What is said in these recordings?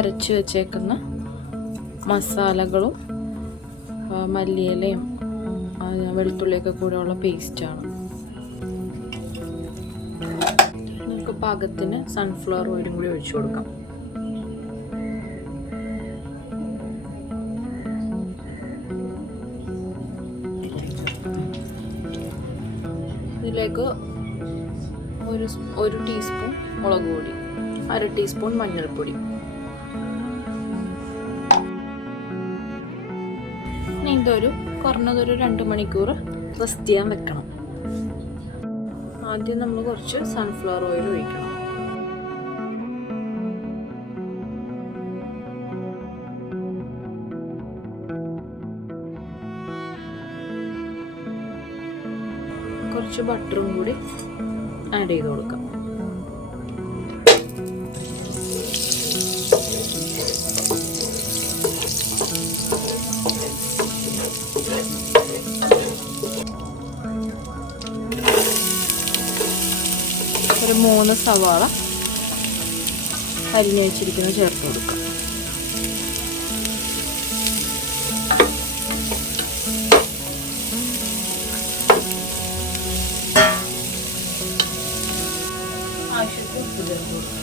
അരച്ച് വെച്ചേക്കുന്ന മസാലകളും മല്ലിയിലയും വെളുത്തുള്ളിയൊക്കെ കൂടെ ഉള്ള പേസ്റ്റാണ്. നമുക്ക് പാകത്തിന് സൺഫ്ലവർ ഓയിലും കൂടി ഒഴിച്ചു കൊടുക്കാം. ഇതിലേക്ക് ഒരു ടീസ്പൂൺ മുളക് പൊടി, 1/2 ടീസ്പൂൺ മഞ്ഞൾപ്പൊടി. ഇനി ഇതൊരു കുറഞ്ഞതൊരു 2 മണിക്കൂർ റെസ്റ്റ് ചെയ്യാൻ വെക്കണം. ആദ്യം നമ്മൾ കുറച്ച് സൺഫ്ലവർ ഓയിൽ ഒഴിക്കണം. കുറച്ച് ബട്ടറും കൂടി ആഡ് ചെയ്ത് കൊടുക്കാം. ഒരു 3 സവാള അരിഞ്ഞു വെച്ചിരിക്കുന്നത് ചേർത്ത് കൊടുക്കാം. ആവശ്യത്തിന് ഉപ്പ് ചേർത്ത് കൊടുക്കാം.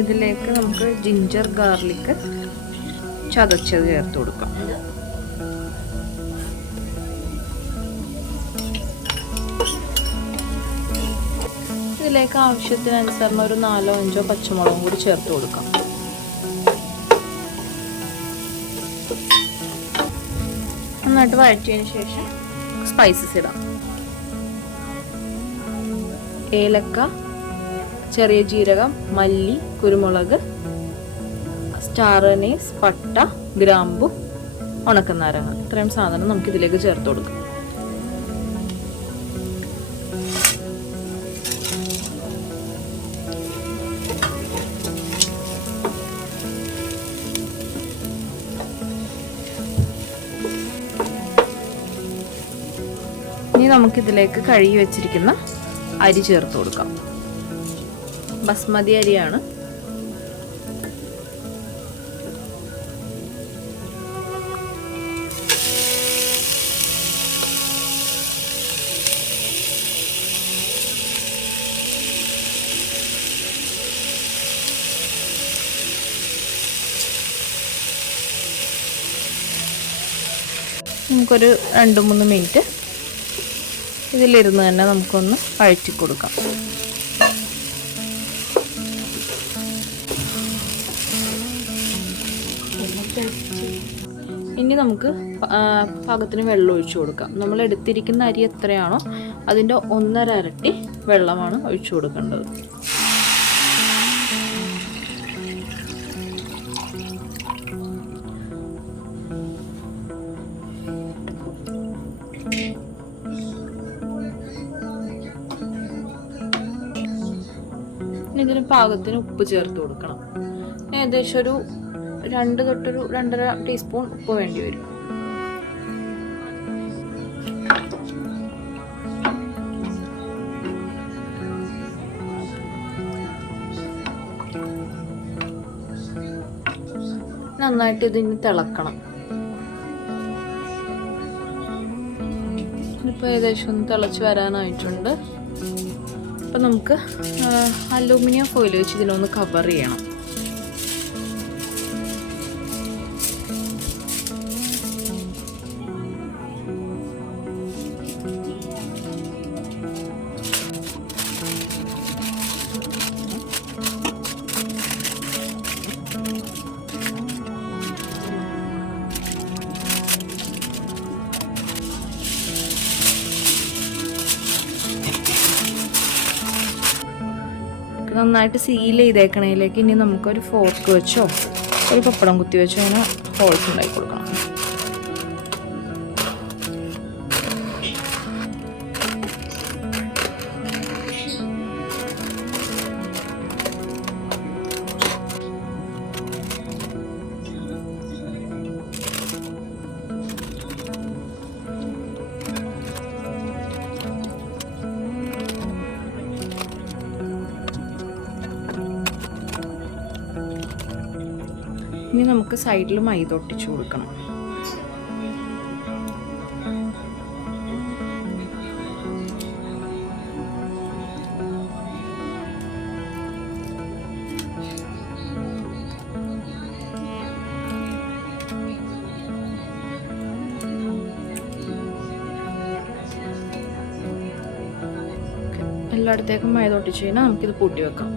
ഇതിലേക്ക് നമുക്ക് ജിഞ്ചർ ഗാർലിക് ചതച്ചത് ചേർത്ത് കൊടുക്കാം. ഇതിലേക്ക് ആവശ്യത്തിനനുസരണം ഒരു 4-5 പച്ചമുളകും കൂടി ചേർത്ത് കൊടുക്കാം. നന്നായിട്ട് വഴറ്റിയതിന് ശേഷം സ്പൈസസ് ഇടാം. ഏലക്ക, ചെറിയ ജീരകം, മല്ലി, കുരുമുളക്, സ്റ്റാർ അനീസ്, പട്ട, ഗ്രാമ്പു, ഉണക്കനാരങ്ങ, ഇത്രയും സാധനം നമുക്ക് ഇതിലേക്ക് ചേർത്ത് കൊടുക്കാം. ഇനി നമുക്കിതിലേക്ക് കഴുകി വെച്ചിരിക്കുന്ന അരി ചേർത്ത് കൊടുക്കാം. ബസ്മതി അരിയാണ്. നമുക്കൊരു 2-3 മിനിറ്റ് ഇതിലിരുന്ന് തന്നെ നമുക്കൊന്ന് വഴറ്റി കൊടുക്കാം. ഇനി നമുക്ക് പാകത്തിന് വെള്ളം ഒഴിച്ചു കൊടുക്കാം. നമ്മൾ എടുത്തിരിക്കുന്ന അരി എത്രയാണോ അതിൻ്റെ 1.5 ഇരട്ടി വെള്ളമാണ് ഒഴിച്ചു കൊടുക്കേണ്ടത്. ഇതിന് പാകത്തിന് ഉപ്പ് ചേർത്ത് കൊടുക്കണം. ഏകദേശം ഒരു 2 തൊട്ടൊരു 2.5 ടീസ്പൂൺ ഉപ്പ് വേണ്ടി വരും. നന്നായിട്ട് ഇതിന് തിളക്കണം. ഇപ്പോൾ ഏകദേശം ഒന്ന് തിളച്ച് വരാനായിട്ടുണ്ട്. അപ്പം നമുക്ക് അലൂമിനിയം ഫോയിൽ വെച്ച് ഇതിനൊന്ന് കവർ ചെയ്യണം. നന്നായിട്ട് സീൽ ചെയ്തേക്കണതിലേക്ക് ഇനി നമുക്കൊരു ഫോർക്ക് വെച്ചോ ഒരു പപ്പടം കുത്തി വെച്ചോ അങ്ങനെ ഹോൾസ് ഉണ്ടാക്കി കൊടുക്കണം. ഇനി നമുക്ക് സൈഡിൽ മൈദ ഒട്ടിച്ചു കൊടുക്കണം. എല്ലായിടത്തേക്കും മൈദ ഒട്ടിച്ച് കഴിഞ്ഞാൽ നമുക്കിത് പൂട്ടി വെക്കാം.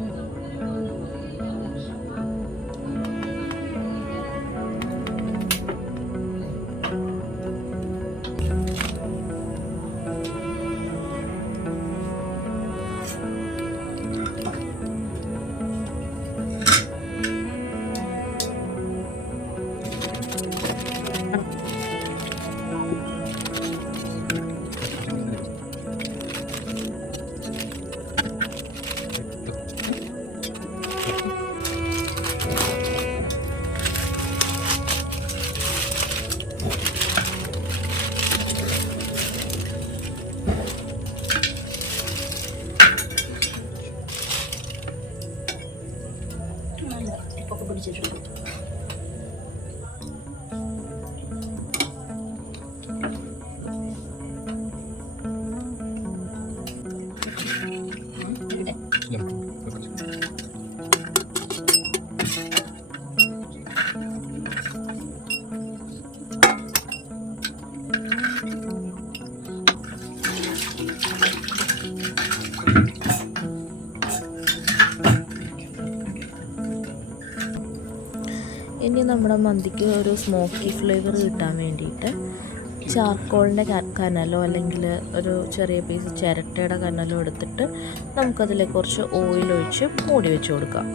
ഇനി നമ്മുടെ മന്തിക്ക് ഒരു സ്മോക്കി ഫ്ലേവർ കിട്ടാൻ വേണ്ടിയിട്ട് ചാർക്കോളിൻ്റെ കനലോ അല്ലെങ്കിൽ ഒരു ചെറിയ പീസ് ചിരട്ടയുടെ കനലോ എടുത്തിട്ട് നമുക്കതിലേക്ക് കുറച്ച് ഓയിൽ ഒഴിച്ച് മൂടി വെച്ച് കൊടുക്കാം.